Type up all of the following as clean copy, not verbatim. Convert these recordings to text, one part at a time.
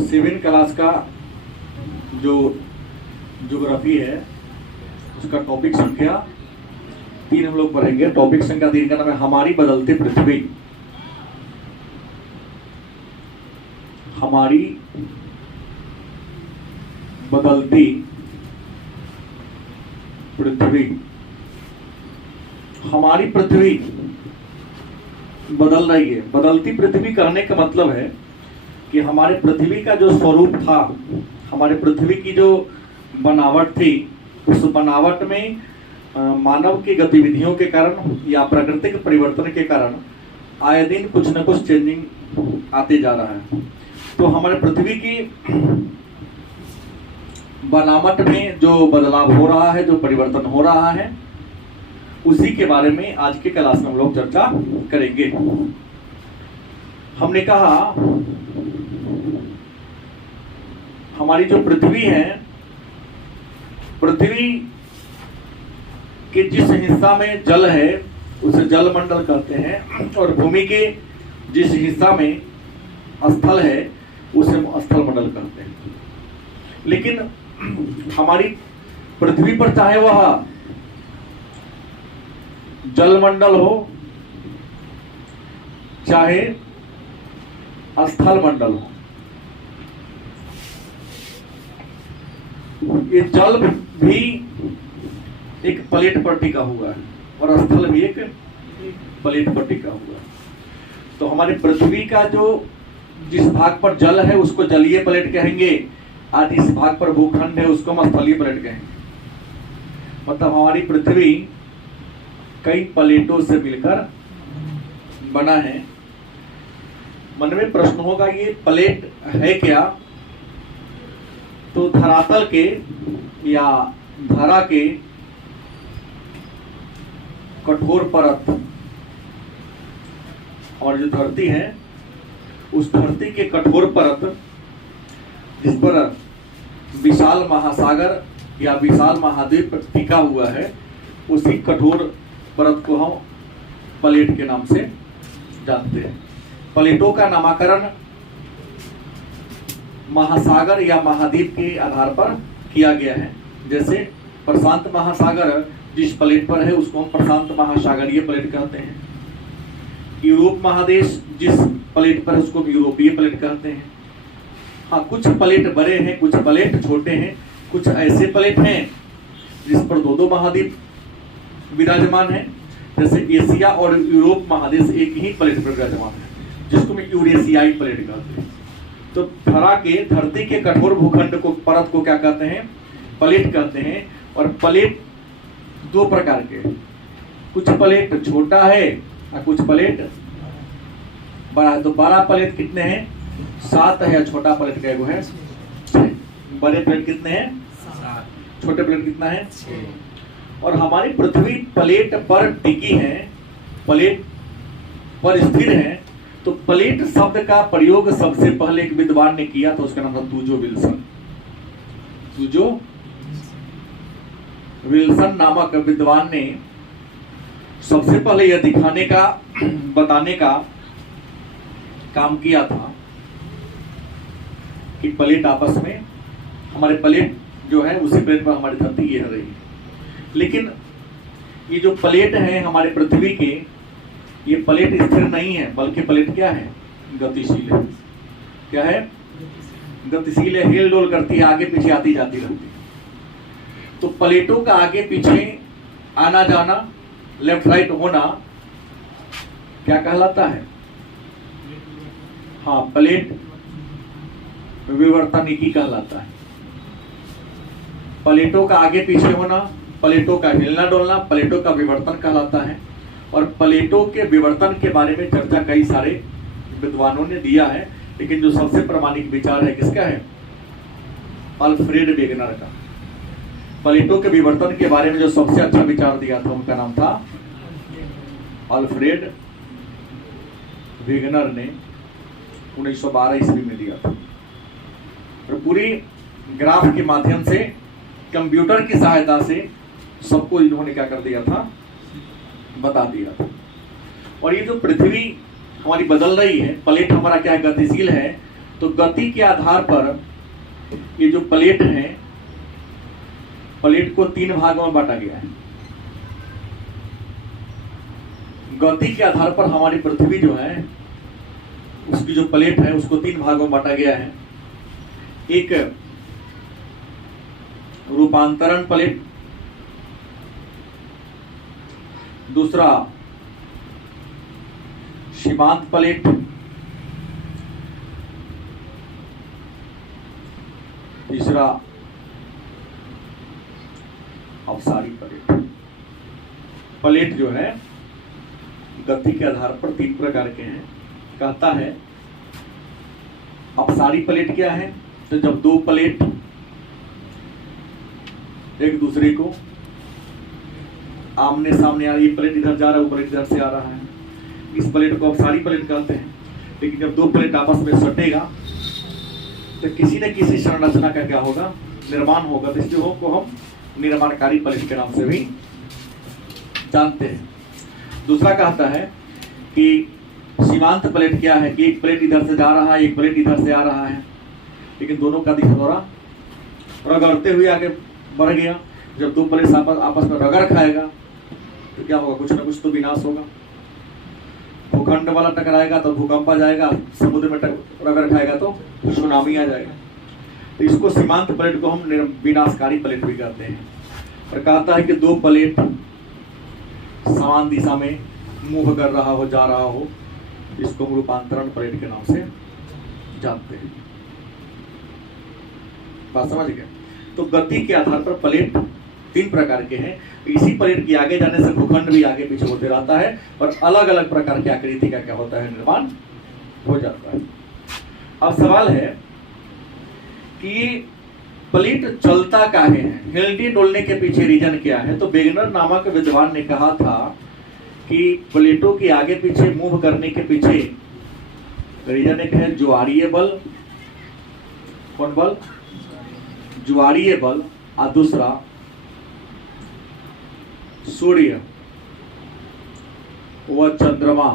7 class का जो geography है उसका टॉपिक संख्या 3 हम लोग पढ़ेंगे। टॉपिक संख्या 3 का नाम है हमारी बदलती पृथ्वी। हमारी बदलती पृथ्वी। हमारी पृथ्वी बदल रही है। बदलती पृथ्वी कहने का मतलब है कि हमारे पृथ्वी का जो स्वरूप था, हमारे पृथ्वी की जो बनावट थी, उस बनावट में मानव की गतिविधियों के कारण या प्राकृतिक परिवर्तन के कारण आए दिन कुछ न कुछ चेंजिंग आते जा रहा है। तो हमारे पृथ्वी की बनावट में जो बदलाव हो रहा है, जो परिवर्तन हो रहा है, उसी के बारे में आज के क्लास में हम लोग चर्चा करेंगे। हमने कहा हमारी जो पृथ्वी है, पृथ्वी के जिस हिस्सा में जल है उसे जल मंडल कहते हैं, और भूमि के जिस हिस्सा में स्थल है उसे स्थल मंडल कहते हैं। लेकिन हमारी पृथ्वी पर चाहे वह जल मंडल हो चाहे स्थल मंडल हो, ये जल भी एक प्लेट पर टिका हुआ है और स्थल भी एक प्लेट पर टिका हुआ है। तो हमारी पृथ्वी का जो जिस भाग पर जल है उसको जलीय प्लेट कहेंगे, आज इस भाग पर भूखंड है उसको हम स्थलीय प्लेट कहेंगे। मतलब हमारी पृथ्वी कई प्लेटों से मिलकर बना है। मन में प्रश्न होगा ये प्लेट है क्या? तो धरातल के या धरा के कठोर परत और जो धरती है उस धरती के कठोर परत जिस पर विशाल महासागर या विशाल महाद्वीप टिका हुआ है, उसी कठोर परत को हम प्लेट के नाम से जानते हैं। प्लेटों का नामकरण महासागर या महाद्वीप के आधार पर किया गया है। जैसे प्रशांत महासागर जिस प्लेट पर है उसको हम प्रशांत महासागरीय प्लेट कहते हैं। यूरोप महादेश जिस प्लेट पर है उसको यूरोपीय प्लेट कहते हैं। हाँ, कुछ प्लेट बड़े हैं, कुछ प्लेट छोटे हैं, कुछ ऐसे प्लेट हैं जिस पर दो महाद्वीप विराजमान है। जैसे एशिया और यूरोप महादेश एक ही प्लेट पर विराजमान है, जिसको हम यूरेशियाई प्लेट कहते हैं। तो धरा के धरती के कठोर भूखंड को परत को क्या कहते हैं? प्लेट कहते हैं। और प्लेट दो प्रकार के, कुछ प्लेट छोटा है और कुछ प्लेट बड़ा है। तो बड़ा प्लेट कितने हैं? 7 है। या छोटा प्लेट का है 6। बड़े प्लेट कितने हैं? 7। छोटे प्लेट कितना है? 6। और हमारी पृथ्वी प्लेट पर टिकी है, प्लेट पर स्थिर है। तो प्लेट शब्द का प्रयोग सबसे पहले एक विद्वान ने किया था, उसका नाम था तुजो विल्सन। तुजो विल्सन नामक विद्वान ने सबसे पहले यह दिखाने का, बताने का काम किया था कि प्लेट आपस में, हमारे प्लेट जो है उसी प्लेट पर हमारी धरती ये रही है। लेकिन ये जो प्लेट है हमारे पृथ्वी के, ये प्लेट स्थिर नहीं है, बल्कि प्लेट क्या है? गतिशील है। क्या है? गतिशील है, हेल डोल करती है, आगे पीछे आती जाती रहती है। तो प्लेटों का आगे पीछे आना जाना, लेफ्ट राइट होना क्या कहलाता है? हाँ, प्लेट विवर्तनिकी कहलाता है। प्लेटों का आगे पीछे होना, प्लेटों का हिलना डोलना, प्लेटों का विवर्तन कहलाता है। और प्लेटों के विवर्तन के बारे में चर्चा कई सारे विद्वानों ने दिया है, लेकिन जो सबसे प्रामाणिक विचार है किसका है? अल्फ्रेड वेगनर का। प्लेटों के विवर्तन के बारे में जो सबसे अच्छा विचार दिया था उनका नाम था अल्फ्रेड वेगनर ने 1912 ईस्वी में दिया था। और पूरी ग्राफ के माध्यम से, कंप्यूटर की सहायता से सबको इन्होंने क्या कर दिया था? बता दिया था। और ये जो पृथ्वी हमारी बदल रही है, प्लेट हमारा क्या है, गतिशील है, तो गति के आधार पर ये जो प्लेट है, प्लेट को 3 भागों में बांटा गया है। गति के आधार पर हमारी पृथ्वी जो है, उसकी जो प्लेट है उसको 3 भागों में बांटा गया है। एक रूपांतरण प्लेट, दूसरा सीमांत प्लेट, तीसरा अपसारी प्लेट। प्लेट जो है गति के आधार पर 3 प्रकार के हैं। कहता है अपसारी प्लेट क्या है, तो जब 2 प्लेट एक दूसरे को आमने सामने आ रही है, प्लेट इधर जा रहा है, वो प्लेट इधर से आ रहा है, इस प्लेट को अपसारी प्लेट कहते हैं। लेकिन जब 2 प्लेट आपस में सटेगा तो किसी न किसी संरचना का क्या होगा, निर्माण होगा। तो इसलिए को हम निर्माणकारी प्लेट के नाम से भी जानते हैं। दूसरा कहता है कि सीमांत प्लेट क्या है, कि एक प्लेट इधर से जा रहा है, एक प्लेट इधर से आ रहा है, लेकिन दोनों का दिशा द्वारा रगड़ते हुए आगे बढ़ गया। जब 2 प्लेट आपस में रगड़ खाएगा तो क्या होगा, कुछ ना कुछ तो विनाश होगा। भूखंड वाला टकराएगा तो भूकंप आ जाएगा, समुद्र में रगड़ खाएगा तो सुनामी आ जाएगा। तो इसको सीमांत प्लेट को हम विनाशकारी प्लेट भी कहते हैं। और कहता है कि 2 प्लेट समान दिशा में मूव कर रहा हो, जा रहा हो, इसको हम रूपांतरण प्लेट के नाम से जानते हैं। बात समझ गए? तो गति के आधार पर प्लेट 3 प्रकार के हैं। इसी प्लेट के आगे जाने से भूखंड भी आगे पीछे होते रहता है और अलग अलग प्रकार की आकृति का क्या होता है, निर्माण हो जाता है। अब सवाल है कि प्लेट चलता काहे है, हिलने डोलने के पीछे रीजन क्या है। तो वेगनर नामक विद्वान ने कहा था कि प्लेटों के आगे पीछे मूव करने के पीछे रीजन एक है ज्वारीय बल। कौन बल? ज्वारीय बल। और दूसरा सूर्य व चंद्रमा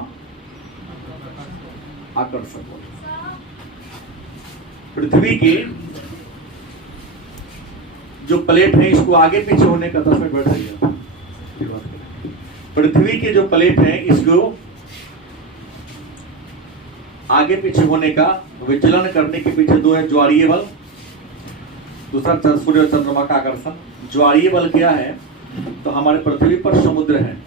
आकर्षण बल। पृथ्वी की जो प्लेट है, इसको आगे पीछे होने का 10 मिनट बैठ जाइए। पृथ्वी की जो प्लेट है, इसको आगे पीछे होने का विचलन करने के पीछे 2 है, ज्वारीय बल, दूसरा सूर्य और चंद्रमा का आकर्षण। ज्वारीय बल क्या है, तो हमारे पृथ्वी पर समुद्र है,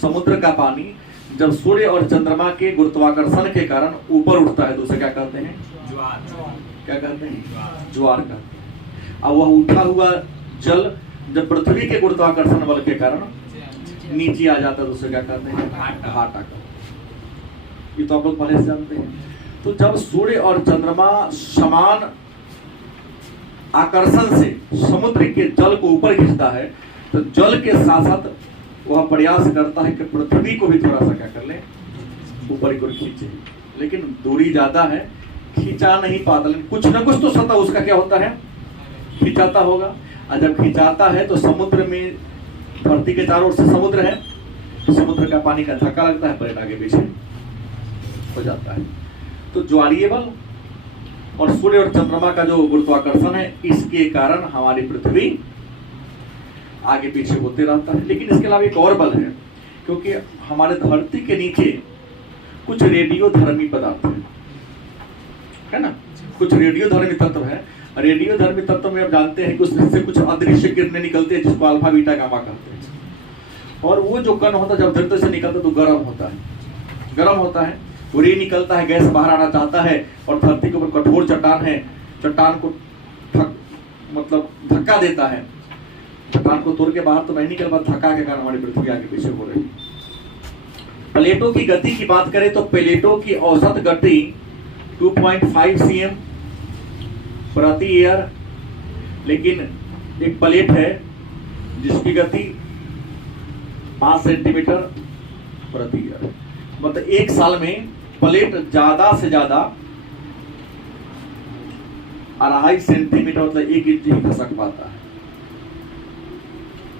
समुद्र का पानी जब सूर्य और चंद्रमा के गुरुत्वाकर्षण के कारण ऊपर उठता है तो उसे क्या कहते हैं, क्या कहते हैं, ज्वार कहते हैं। अब वह उठा हुआ जल जब पृथ्वी के गुरुत्वाकर्षण बल के कारण नीचे आ जाता है तो उसे क्या कहते हैं, घाटा कहते हैं। ये तो आप लोग पहले से जानते हैं। तो जब सूर्य और चंद्रमा समान आकर्षण से समुद्र के जल को ऊपर खींचता है, तो जल के साथ साथ वह प्रयास करता है कि पृथ्वी को भी थोड़ा सा क्या कर ले, ऊपर की ओर खींचे। लेकिन दूरी ज्यादा है, खींचा नहीं पाता, लेकिन कुछ ना कुछ तो सतह उसका क्या होता है, खिंचाता होगा। और जब खिंचाता है तो समुद्र में, धरती के चारों ओर से समुद्र है, तो समुद्र का पानी का धक्का लगता है, प्लेट आगे पीछे हो जाता है। तो ज्वारीय बल और सूर्य और चंद्रमा का जो गुरुत्वाकर्षण है, इसके कारण हमारी पृथ्वी आगे पीछे होते रहता है। लेकिन इसके अलावा एक और बल है, क्योंकि हमारे धरती के नीचे कुछ रेडियोधर्मी पदार्थ है ना, कुछ रेडियोधर्मी तत्व है। रेडियोधर्मी तत्व में आप जानते हैं कि उससे कुछ अदृश्य किरणें निकलती है, जिसको अल्फा बीटा गामा कहते हैं। और वो जो कण होता है जब धरती से निकलता है तो गर्म होता है, गर्म होता है, रे निकलता है, गैस बाहर आना चाहता है, और धरती के ऊपर कठोर चट्टान है, चट्टान को मतलब धक्का देता है, चट्टान को तोड़ के बाहर तो नहीं निकल पाता, धक्का के कारण हमारी पृथ्वी आगे पीछे हो रही है। प्लेटों की गति की बात करें तो प्लेटों की औसत गति 2.5 cm प्रति ईयर। लेकिन एक प्लेट है जिसकी गति 5 सेंटीमीटर प्रति ईयर, मतलब 1 साल में प्लेट ज्यादा से ज्यादा 2.5 सेंटीमीटर मतलब 1 इंच ही खसक पाता है।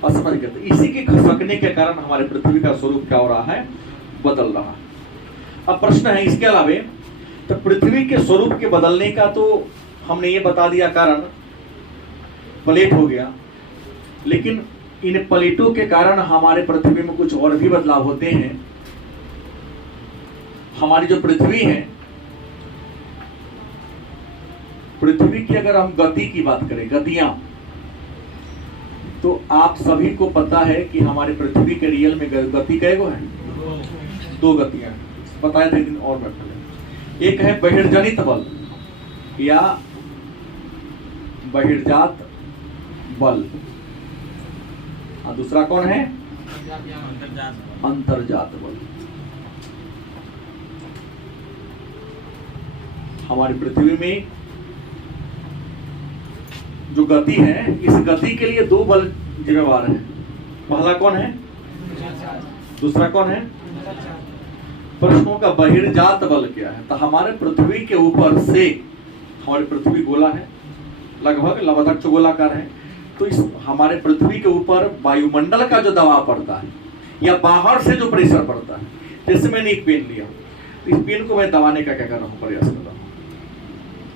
और समझ गए, इसी के खसकने के कारण हमारे पृथ्वी का स्वरूप क्या हो रहा है, बदल रहा है। अब प्रश्न है इसके अलावे, तो पृथ्वी के स्वरूप के बदलने का तो हमने ये बता दिया कारण प्लेट हो गया, लेकिन इन प्लेटों के कारण हमारे पृथ्वी में कुछ और भी बदलाव होते हैं। हमारी जो पृथ्वी है, पृथ्वी की अगर हम गति की बात करें, गतियां, तो आप सभी को पता है कि हमारी पृथ्वी के रियल में गति कैगो है? 2 गतियां बताया था एक दिन और बैठे। एक है बहिर्जनित बल या बहिर्जात बल, और दूसरा कौन है? अंतर्जात बल। हमारी पृथ्वी में जो गति है, इस गति के लिए 2 बल जिम्मेवार है। पहला कौन है? दूसरा कौन है? प्रश्नों का बहिर्जात बल क्या है? तो हमारे पृथ्वी के ऊपर से, हमारी पृथ्वी गोला है, लगभग लवदक्ष गोलाकार है, तो इस हमारे पृथ्वी के ऊपर वायुमंडल का जो दबाव पड़ता है या बाहर से जो प्रेशर पड़ता है, जैसे मैंने एक पेन लिया, इस पेन को मैं दबाने का क्या कर रहा हूँ, प्रयास कर रहा हूँ,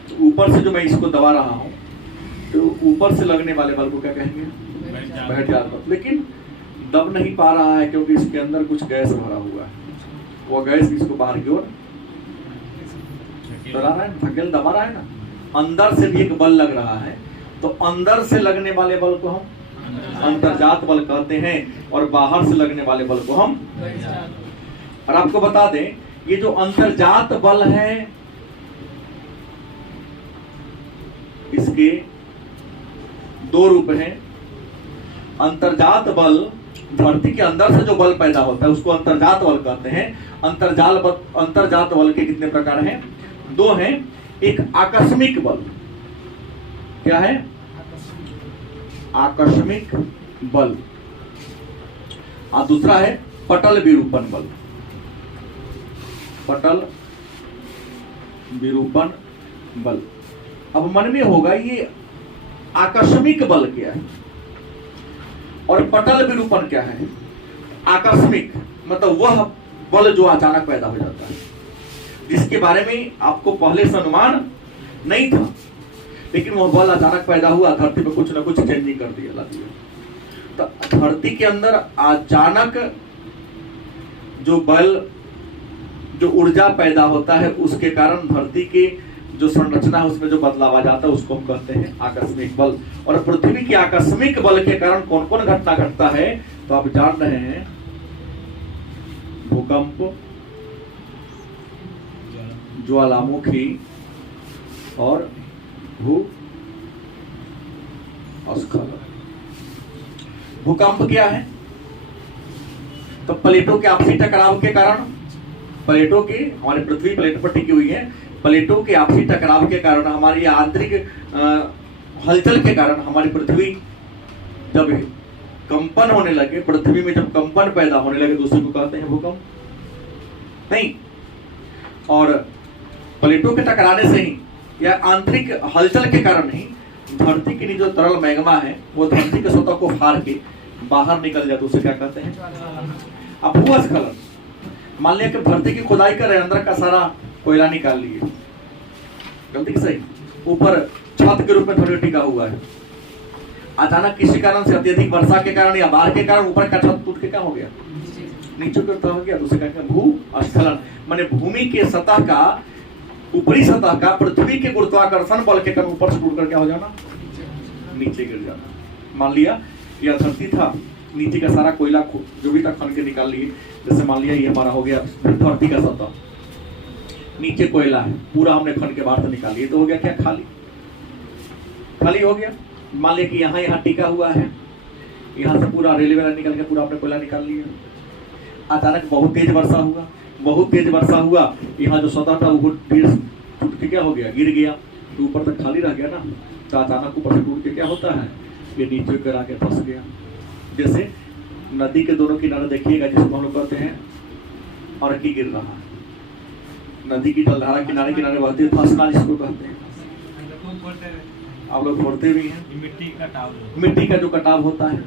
तो ऊपर से जो मैं इसको दबा रहा हूँ, तो ऊपर से लगने वाले बल को क्या कहेंगे? बहिर्जात बल। लेकिन दब नहीं पा रहा है क्योंकि इसके अंदर कुछ गैस भरा हुआ है, वो गैस इसको बाहर की ओर डरा रहा है, धकेल दबा रहा है ना। अंदर से भी एक बल लग रहा है, तो अंदर से लगने वाले बल को हम अंतर्जात बल कहते हैं, और बाहर से लगने वाले बल को हम। और आपको बता दें, ये जो अंतर्जात बल है, इसके 2 रूप हैं। अंतर्जात बल, धरती के अंदर से जो बल पैदा होता है उसको अंतर्जात बल कहते हैं। अंतर्जात बल के कितने प्रकार हैं? 2 हैं। एक आकस्मिक बल, क्या है? आकस्मिक बल, और दूसरा है पटल विरूपण बल। पटल विरूपण बल। अब मन में होगा ये आकस्मिक बल क्या है और पटल विरूपण क्या है? आकस्मिक मतलब वह बल जो अचानक पैदा हो जाता है, जिसके बारे में आपको पहले से अनुमान नहीं था, लेकिन वह बल अचानक पैदा हुआ, धरती पे कुछ ना कुछ चेंजिंग कर दिया। तो धरती के अंदर अचानक जो बल, जो ऊर्जा पैदा होता है, उसके कारण धरती के जो संरचना है उसमें जो बदलाव आ जाता है उसको हम कहते हैं आकस्मिक बल। और पृथ्वी के आकस्मिक बल के कारण कौन कौन घटना घटता है तो आप जान रहे हैं? भूकंप, ज्वालामुखी और भूस्खलन। भूकंप क्या है? तो प्लेटों के आपसी टकराव के कारण, प्लेटों की, हमारी पृथ्वी प्लेट पर टिकी हुई है, प्लेटों के आपसी टकराव के कारण, हमारी आंतरिक हलचल के कारण हमारी पृथ्वी जब कंपन होने लगे, पृथ्वी में जब कंपन पैदा होने लगे तो उसी को कहते हैं भूकंप। नहीं, और प्लेटों के टकराने से ही या आंतरिक हलचल के कारण ही धरती की जो तरल मैग्मा है वो धरती के सतह को फाड़ के बाहर निकल जाए तो उसे क्या कहते हैं? अब भूस्खलन, मान लिया कि धरती की खुदाई कर रहे, अंदर का सारा कोयला निकाल लिए, गलती की सही, ऊपर छत के रूप में थोड़ी टिका हुआ है, अचानक किसी कारण से अत्यधिक वर्षा के कारण या बाढ़ के कारण ऊपर का छत टूट के क्या हो गया? नीचे गिरता हो गया, तो उसे कहते हैं भूस्खलन। माने भूमि के सतह का, ऊपरी सतह का पृथ्वी के गुरुत्वाकर्षण बल के कारण ऊपर से टूटकर क्या हो जाना? नीचे गिर जाना। मान लिया यह धरती था, नीचे का सारा कोयला जो भी तक खन के निकाल लिए, जैसे मान लिया ये हमारा हो गया धरती का सतह, नीचे कोयला है, पूरा हमने खन के बाहर से निकाल लिया, तो हो गया क्या? खाली, खाली हो गया। मान लिया कि यहाँ टीका हुआ है, यहाँ से पूरा रेलवे लाइन निकल के पूरा आपने कोयला निकाल लिया। अचानक बहुत तेज वर्षा हुआ, बहुत तेज वर्षा हुआ, यहाँ जो सतह था वो टूट के क्या हो गया? गिर गया, तो ऊपर तक खाली रह गया ना, तो अचानक ऊपर से टूट के क्या होता है? ये नीचे गिरा के फंस गया। जैसे नदी के दोनों किनारे देखिएगा, जिसको हम लोग कहते हैं अर्की गिर रहा है, नदी की जलधारा किनारे किनारे बहती है, फंसना जिसको कहते हैं। आप लोग फोड़ते भी हैं, मिट्टी का जो कटाव होता है,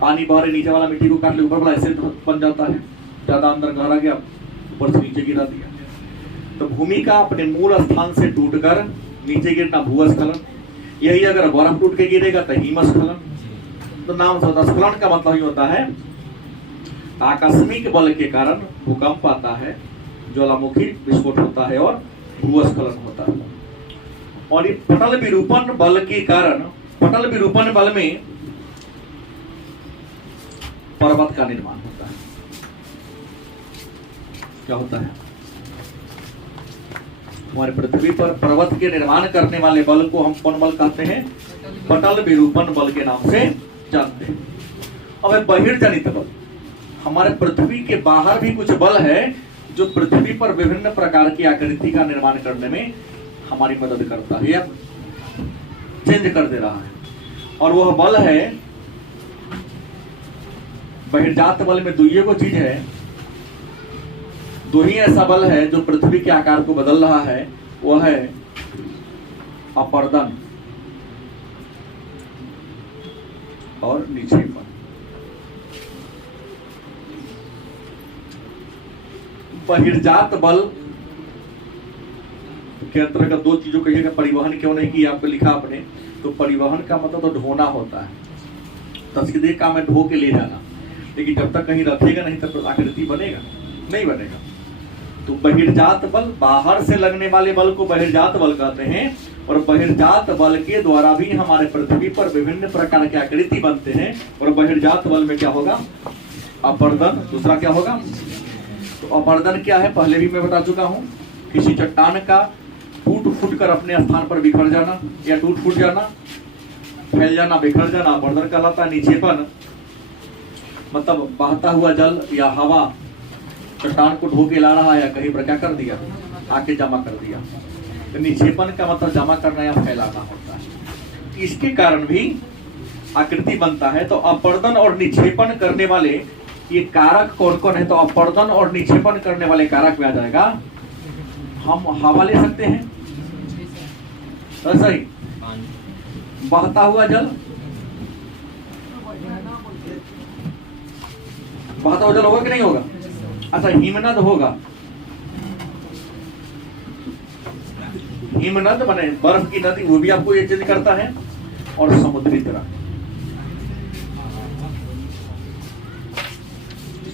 पानी बह रहे, नीचे वाला मिट्टी को काट ले, ऊपर वाला ऐसे बन जाता है, ज्यादा अंदर गहरा गया, ऊपर से नीचे गिरा दिया। तो भूमि का अपने मूल स्थान से टूटकर नीचे गिरना भूस्खलन। यही अगर बर्फ टूट के गिरेगा तो हिमस्खलन। तो नाम से होता है स्खलन का मतलब ही होता है आकस्मिक बल के कारण भूकंप आता है, ज्वालामुखी विस्फोट होता है और भूस्खलन होता है। और ये पटल विरूपण बल के कारण, पटल विरूपण बल में पर्वत का निर्माण होता है। क्या होता है? हमारे पृथ्वी पर पर्वत के निर्माण करने वाले बल को हम कौन बल कहते हैं? पटल विरूपण बल के नाम से जानते हैं। अब बहिर्जनित बल, हमारे पृथ्वी के बाहर भी कुछ बल है जो पृथ्वी पर विभिन्न प्रकार की आकृति का निर्माण करने में हमारी मदद करता है या चेंज कर दे रहा है। और वह बल है, बहिर्जात बल में दुइये को चीज है, दो ही ऐसा बल है जो पृथ्वी के आकार को बदल रहा है, वह है अपर्दन और निक्षेपण। बहिर्जात बल के अंतर्गत दो चीजों कहिएगा, परिवहन क्यों नहीं किया आपको लिखा आपने, तो परिवहन का मतलब तो ढोना होता है, तस्कीदे का में ढो के ले जाना, लेकिन जब तक कहीं रखेगा नहीं तब तो आकृति बनेगा नहीं बनेगा। तो बहिर्जात बल, बाहर से लगने वाले बल को बहिर्जात बल कहते हैं। और बहिर्जात बल के द्वारा भी हमारे पृथ्वी पर विभिन्न प्रकार के आकृति बनते हैं। और बहिर्जात बल में क्या होगा? अपर्दन। दूसरा क्या होगा? तो अपर्दन क्या है? पहले भी मैं बता चुका हूं, किसी चट्टान का टूट फूट कर अपने स्थान पर बिखर जाना या टूट फूट जाना, फैल जाना, बिखर जाना अपर्दन कहलाता है। निक्षेपण मतलब बहता हुआ जल या हवा चट्टान को ढो के ला रहा है या कहीं पर क्या कर दिया, आके जमा कर दिया। तो निक्षेपण का मतलब जमा करना या फैलाना होता है। इसके कारण भी आकृति बनता है। तो अपर्दन और निक्षेपण करने वाले ये कारक कौन कौन है? तो अपर्दन और निक्षेपण करने वाले कारक में आ जाएगा, हम हवा ले सकते हैं, ऐसा ही बहता हुआ जल, बहता हुआ जल होगा कि नहीं होगा? अच्छा, हिमनद होगा, हिमनद बने बर्फ की नदी, वो भी आपको ये चेंज करता है। और समुद्री तरह,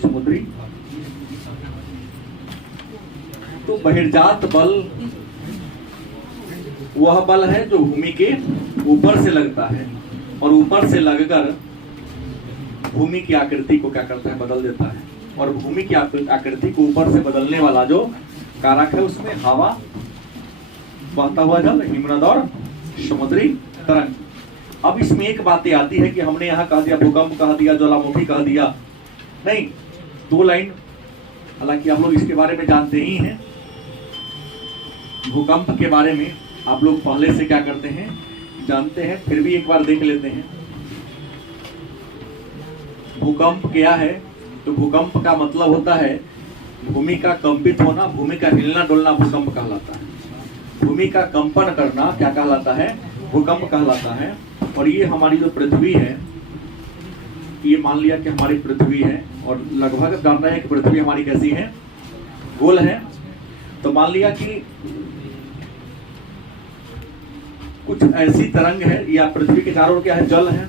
समुद्री। तो बहिर्जात बल वह बल है जो भूमि के ऊपर से लगता है और ऊपर से लगकर भूमि की आकृति को क्या करता है? बदल देता है। और भूमि की आकृति को ऊपर से बदलने वाला जो कारक है उसमें हवा, बहता हुआ जल, हिमनद और समुद्री तरंग। अब इसमें एक बातें आती है कि हमने यहाँ कह दिया भूकंप कह दिया, ज्वालामुखी कह दिया, नहीं, दो लाइन, हालांकि आप लोग इसके बारे में जानते ही हैं। भूकंप के बारे में आप लोग पहले से क्या करते हैं? जानते हैं, फिर भी एक बार देख लेते हैं। भूकंप क्या है? तो भूकंप का मतलब होता है भूमि का कंपित होना, भूमि का हिलना डुलना भूकंप कहलाता है। भूमि का कंपन करना क्या कहलाता है? भूकंप कहलाता है। और ये हमारी जो पृथ्वी है, ये मान लिया कि हमारी पृथ्वी है और लगभग जान रहे हैं कि पृथ्वी हमारी कैसी है? गोल है। तो मान लिया कि कुछ ऐसी तरंग है, या पृथ्वी के चारों ओर क्या है? जल है।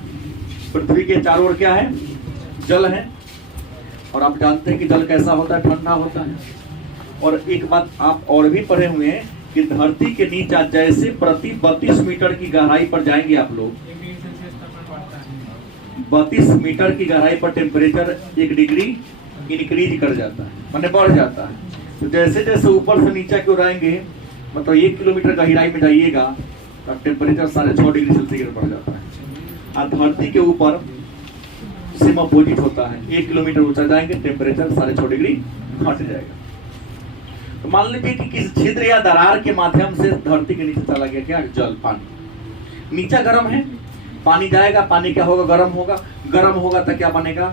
पृथ्वी के चारों ओर क्या है? जल है। और आप जानते हैं कि जल कैसा होता है? ठंडा होता है। और एक बात आप और भी पढ़े हुए हैं कि धरती के नीचे जैसे प्रति 32 मीटर की गहराई पर जाएंगे आप लोग, 32 मीटर की गहराई पर टेम्परेचर 1 डिग्री इंक्रीज कर जाता है, माने बढ़ जाता है। तो जैसे जैसे ऊपर से नीचे की ओर आएंगे, मतलब 1 किलोमीटर गहराई में जाइएगा तो टेम्परेचर 6.5 डिग्री सेल्सियस बढ़ जाता है। और धरती के ऊपर सेम अपोजिट होता है, 1 किलोमीटर ऊंचा जाएंगे टेम्परेचर 6.5 डिग्री घट जाएगा। तो मान लीजिए कि किस छिद्र या दरार के माध्यम से धरती के नीचे चला गया क्या? जल, पानी। नीचे गर्म है, पानी जाएगा, पानी क्या होगा? गर्म होगा। गर्म होगा तो क्या बनेगा?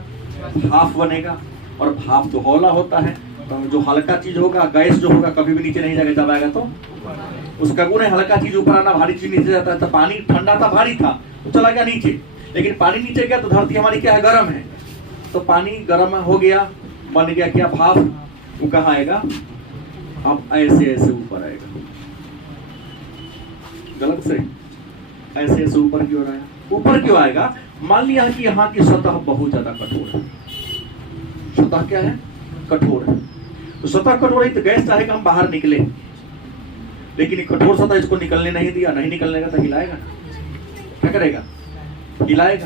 भाप बनेगा। और भाप तो हौला होता है, तो जो हल्का चीज होगा, गैस जो होगा, कभी भी नीचे नहीं जाएगा, जब आएगा तो उसका गुण है हल्का चीज ऊपर आना, भारी चीज नीचे जाता है। तो पानी ठंडा था, भारी था, तो चला गया नीचे। लेकिन पानी नीचे गया तो धरती हमारी क्या है? गर्म है। तो पानी गर्म हो गया, बन गया क्या? भाप। वो कहाँ आएगा? अब ऐसे ऐसे ऊपर आएगा, गलत सही, ऐसे ऐसे ऊपर क्यों आएगा? ऊपर क्यों आएगा? मान लिया कि यहाँ की सतह बहुत ज्यादा कठोर है, सतह क्या है? कठोर है। तो सतह कठोर है तो गैस चाहेगा हम बाहर निकले, लेकिन ये कठोर सतह इसको निकलने नहीं दिया, नहीं निकलने का तो हिलाएगा, क्या करेगा? हिलाएगा,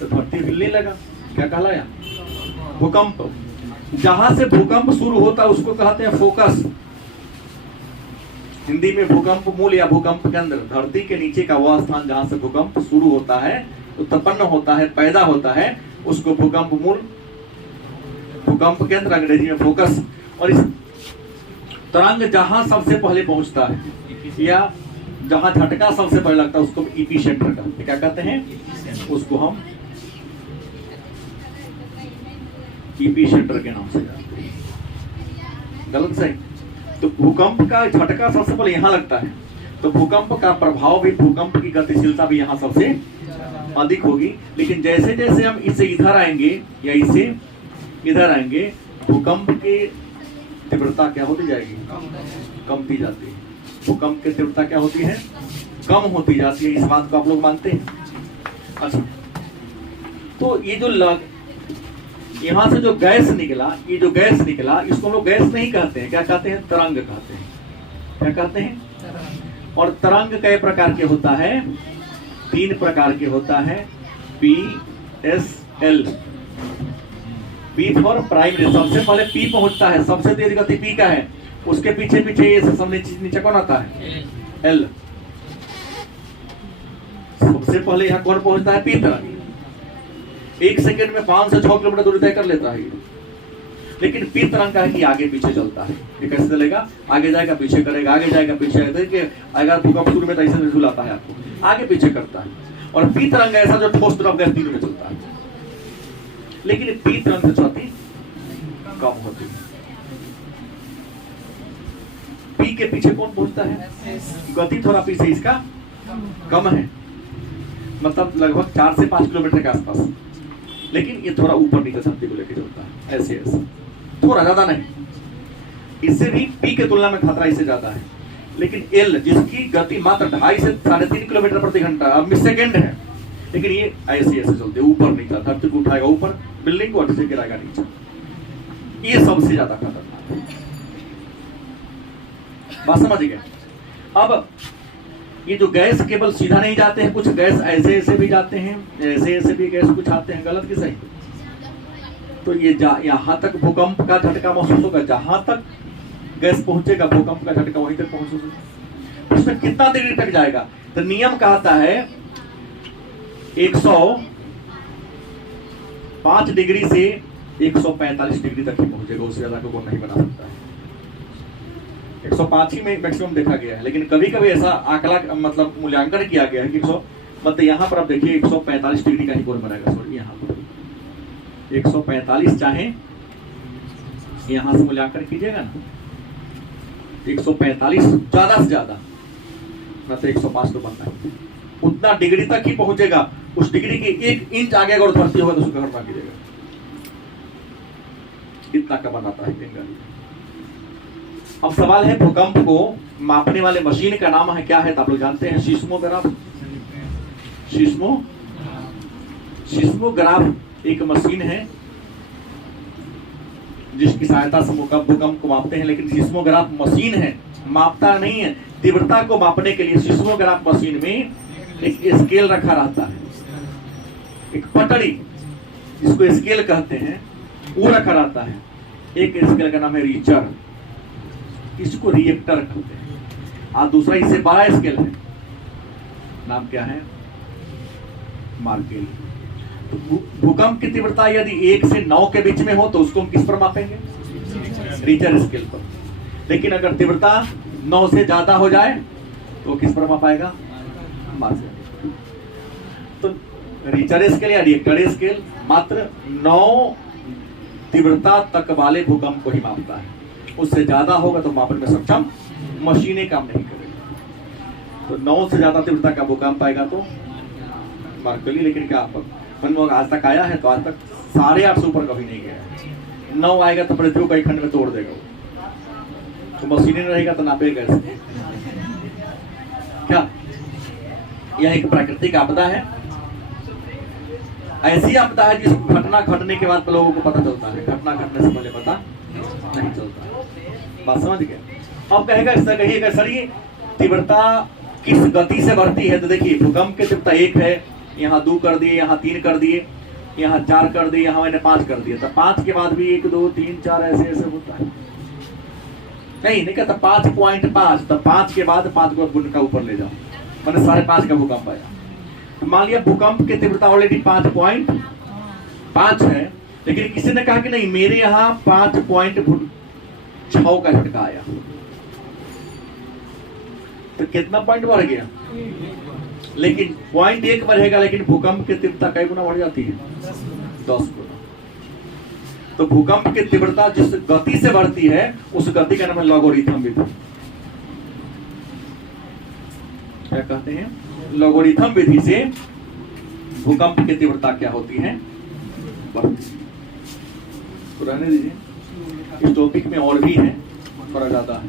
तो धरती हिलने लगा, क्या कहलाया? भूकंप। जहां से भूकंप शुरू होता है उसको कहते हैं फोकस। हिंदी में भूकंप मूल या भूकंप केंद्र, धरती के नीचे का वह स्थान जहां से भूकंप शुरू होता है, उत्पन्न होता है, पैदा होता है, उसको भूकंप मूल, भूकंप केंद्र अंग्रेजी में फोकस। और इस तरंग जहां सबसे पहले पहुंचता है या जहां झटका सबसे पहले लगता है उसको एपिसेंटर कहते हैं। क्या कहते हैं? उसको हम एपिसेंटर के नाम से जानते हैं, गलत सही। तो भूकंप का झटका सबसे पहले यहाँ लगता है, तो भूकंप का प्रभाव भी, भूकंप की गतिशीलता भी यहाँ सबसे अधिक होगी। लेकिन जैसे जैसे हम इसे इधर आएंगे या इसे इधर आएंगे, भूकंप की तीव्रता क्या होती जाएगी? कमती जाती है। भूकंप की तीव्रता क्या होती है? कम होती जाती है। इस बात को आप लोग मानते हैं? अच्छा, तो ये जो यहाँ से जो गैस निकला, ये जो गैस निकला, इसको हम लोग गैस नहीं कहते हैं, क्या कहते हैं? तरंग कहते हैं। क्या कहते हैं? और तरंग कई प्रकार के होता है? 3 प्रकार के होता है। P S L. P for primary, सबसे पहले पी पहुंचता है, सबसे तेज गति पी का है, उसके पीछे पीछे ये सब नीचे कौन आता है? एल। सबसे पहले यहाँ कौन पहुंचता है? पी तरंग। 1 सेकंड में 5 से 6 किलोमीटर दूरी तय कर लेता है। लेकिन पी तरंग का है कि आगे पीछे चलता है। ये कैसे चलेगा? आगे जाएगा पीछे करेगा, आगे जाएगा पीछे करेगा। देखिए अगर भूकंप शुरू में तो ऐसे झुलाता है आपको, आगे पीछे करता है। और पी तरंग ऐसा जो ठोस तरफ गैस तीनों में चलता है। लेकिन पी तरंग से गति कम होती है। पी के पीछे कौन पहुंचता है? गति थोड़ा पी से इसका कम है, मतलब लगभग 4 से 5 किलोमीटर के आसपास। लेकिन ये थोड़ा ऊपर नीचे धरती को लेके चलता है, ऐसे ऐसे, थोड़ा ज्यादा नहीं। इससे भी पी के तुलना में खतरा इससे ज्यादा है। लेकिन एल जिसकी गति मात्र 2.5 से 3.5 किलोमीटर प्रति घंटा सेकेंड है, लेकिन ये ऐसे ऐसे चलते, ऊपर नीचे, धरती को उठाएगा ऊपर, बिल्डिंग को अच्छे गिराएगा नीचे। ये सबसे ज्यादा खतरनाक है। बात समझ गए? अब ये जो गैस केवल सीधा नहीं जाते हैं, कुछ गैस ऐसे ऐसे भी जाते हैं, ऐसे ऐसे भी गैस कुछ आते हैं, गलत कि सही? तो ये यहाँ तक भूकंप का झटका महसूस होगा, जहां तक गैस पहुंचेगा भूकंप का झटका वहीं तक पहुंचेगा। उसमें कितना देर तक जाएगा? तो नियम कहता है 105 डिग्री से 145 डिग्री तक ही पहुंचेगा, उससे ज्यादा को नहीं बना सकता है। 105 ही में मैक्सिमम देखा गया है। लेकिन कभी कभी ऐसा आंकड़ा मतलब मूल्यांकन किया गया है कि 100 मतलब यहाँ पर आप देखिए 145 डिग्री का ही कोण बनेगा। सॉरी, यहाँ पर 145 चाहे यहाँ से मूल्यांकन कीजिएगा ना, 145 ज्यादा से ज्यादा मतलब 105 तो बनता है, उतना डिग्री तक ही पहुंचेगा। उस डिग्री के 1 इंच आगे अगर धरती होगा तो उसको घटना कीजिएगा, इतना का बनाता है एंगल। अब सवाल है भूकंप को मापने वाले मशीन का नाम है क्या है? तो आप लोग जानते हैं सीस्मोग्राफ। सीस्मोग्राफ एक मशीन है जिसकी सहायता से भूकंप को मापते हैं। लेकिन सीस्मोग्राफ मशीन है, मापता नहीं है। तीव्रता को मापने के लिए सीस्मोग्राफ मशीन में एक स्केल रखा रहता है, एक पटड़ी जिसको स्केल कहते हैं, वो रखा रहता है। एक स्केल का नाम है रीचर, इसको रिएक्टर कहते हैं। और दूसरा इससे बड़ा स्केल है, नाम क्या है? मार्केल। तो भूकंप की तीव्रता यदि 1 से 9 के बीच में हो तो उसको हम किस पर मापेंगे? रीचर स्केल पर। लेकिन अगर तीव्रता 9 से ज्यादा हो जाए तो किस पर मापाएगा? मार्केल। तो रीचर स्केल या रिएक्टर स्केल मात्र 9 तीव्रता तक वाले भूकंप को ही मापता है। उससे ज्यादा होगा तो मापन में सक्षम मशीनें काम नहीं करेगी। तो 9 से ज्यादा तीव्रता का भूकंप आएगा तो मार्केली। लेकिन क्या मन में आज तक आया है? तो आज तक 850 ऊपर कभी नहीं गया। 9 आएगा तो पृथ्वी को एक खंड में तोड़ देगा। तो मशीन नहीं रहेगा तो नापेगा कैसे? क्या यह एक प्राकृतिक आपदा है? ऐसी आपदा है जिस घटना घटने के बाद लोगों को पता चलता है, घटना घटने से पहले पता नहीं चलता। बात समझ गए? अब कहेगा इससे कहिएगा सर ये तीव्रता किस गति से बढ़ती है? तो देखिए भूकंप की तीव्रता 1 है, यहाँ 2 कर दिए, यहाँ 3 कर दिए, यहाँ 4 कर दिए, यहाँ मैंने 5 कर दिया। तो 5 के बाद भी 1 2 3 4 ऐसे ऐसे होता है। नहीं कहता 5.5, तो 5 के बाद 5 को गुण का ऊपर ले जाओ, मैंने 5.5 का भूकंप आया। तो मान लिया भूकंप की तीव्रता ऑलरेडी 5.5 है, लेकिन किसी ने कहा कि नहीं मेरे यहाँ 5.6 का झटका आया, तो कितना पॉइंट बढ़ गया? लेकिन 0.1 बढ़ेगा, लेकिन भूकंप की तीव्रता कई गुना बढ़ जाती है? 10 गुना। तो भूकंप की तीव्रता जिस गति से बढ़ती है उस गति का नाम है लॉगरिथम विधि। क्या कहते हैं? लॉगरिथम विधि से भूकंप की तीव्रता क्या होती है? बढ़ती है। तो रहने दीजिए, इस टॉपिक में और भी है, थोड़ा ज्यादा है।